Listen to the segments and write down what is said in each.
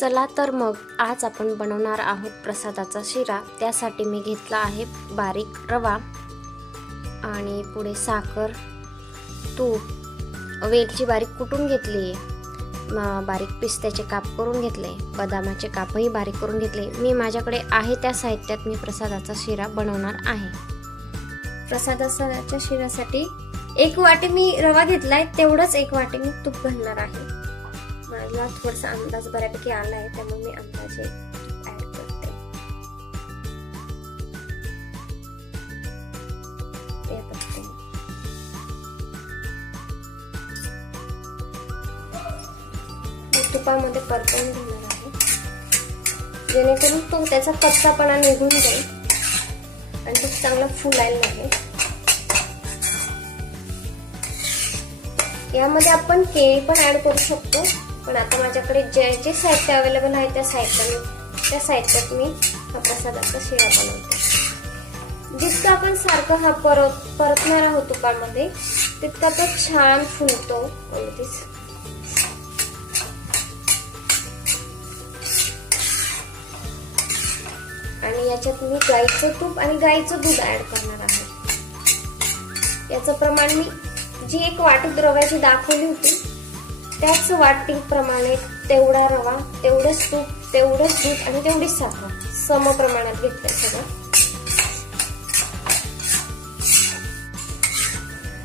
चला तर मग आज आपण बनवणार आहोत प्रसादाचा शिरा। त्यासाठी मी घेतला आहे बारीक रवा आणि पुढे साखर, तूप, वेलची बारीक कुटून घेतली, बारीक पिस्त्याचे काप करून घेतले, बदामाचे कापही बारीक करून घेतले। मी माझ्याकडे आहे त्या साहित्यात मी प्रसादाचा शिरा बनवणार आहे। प्रसादाच्या शिऱ्यासाठी 1 वाटी मी रवा घेतलाय, तेवढंच 1 वाटी मी तूप घालणार आहे। मला थोडासा अंदाज बऱ्यापैकी आला आहे, त्यामुळे मी अंदाजे ऍड करते। ते बघते मी तुपामध्ये परतवून घेणार आहे, जेणेकरून तो त्याचा कच्चापणा निघून जाईल आणि तो चांगला फुलायला लागेल। यामध्ये आपण केळी पण ऍड करू शकतो, पण आता माझ्याकडे जे साहित्य अवेलेबल आहे त्या साहित्यात मी हा प्रसादाचा शिरा बनवते। जितकं आपण सारखं हा परतणार आहोत तुपामध्ये, तितका तो छान फुलतो। आणि याच्यात मी गाईचं तूप आणि गाईचं दूध ऍड करणार आहे। याचं प्रमाण मी जी 1 वाटी रव्याची दाखवली होती त्याच वाटीप्रमाणे तेवढा रवा, तेवढंच तूप, तेवढंच दूध आणि तेवढीच साखर सम प्रमाणात घेतलंय सगळं।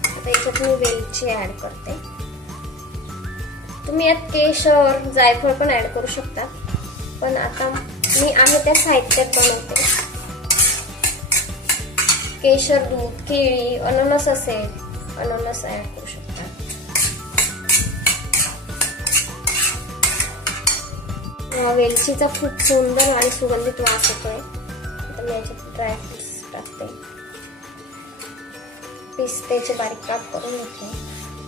आता याच्यात मी वेलची ऍड करते। तुम्ही यात केशर, जायफळ पण ऍड करू शकता, पण आता मी आहे त्या साहित्यात बनवते। केशर, दूध, केळी, अननस असेल अननस ऍड करू शकता। वेलचीचा खूप सुंदर आणि सुगंधित वास येतोय। आता मी याच्यात ड्रायफ्रुट्स टाकते, पिस्त्याचे बारीक काप करून घेते,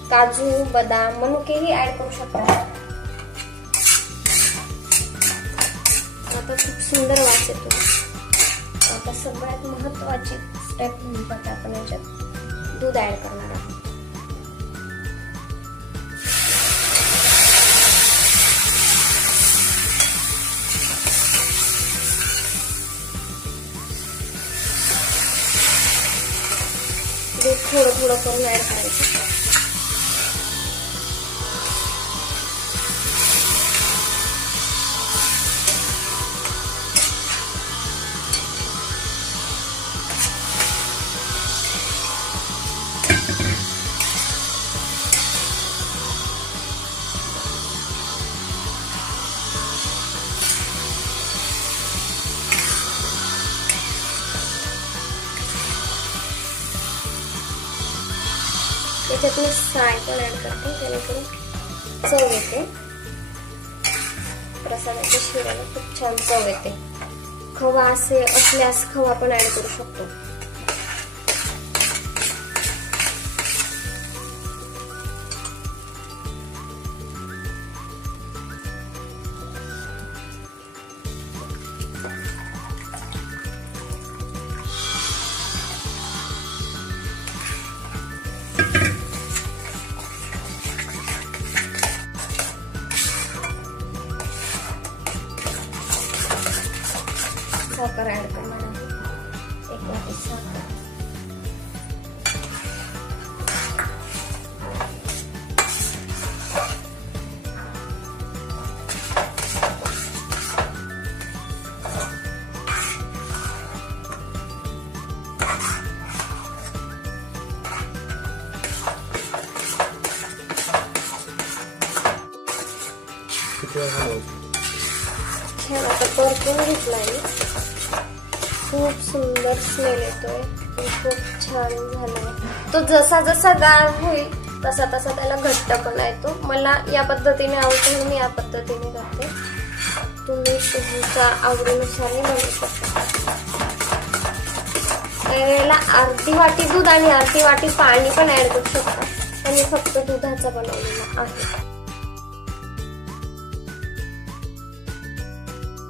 काजू, बदाम, मनुकेही ऍड करू शकता। आता खूप सुंदर वास येतो। आता सगळ्यात महत्त्वाची स्टेप म्हणजे आपण याच्यात दूध ऍड करणार आहोत। दूध थोडं थोडं करून ऍड करायचं। याच्यात मी साय पण ऍड करते, जेणेकरून चव येते। प्रसादाच्या शिऱ्याला खूप छान चव येते। खवा असल्यास खवा पण ऍड करू शकतो। साखर ऍड करणार आहे, 1 वाटी साखर। छान आता परतून घेतला आहे, खूप सुंदर स्मेल येतोय, खूप छान झालाय। तो जसा जसा गार होईल तसा तसा त्याला घट्टपणा येतो। मला या पद्धतीने आवडतो म्हणून मी या पद्धतीने करते। तुम्ही तुमच्या आवडीनुसार बनवू शकता। त्यावेळेला अर्धी वाटी दूध आणि अर्धी वाटी पाणी पण ऍड करू शकता, आणि फक्त दुधाचा बनवलेला आहे।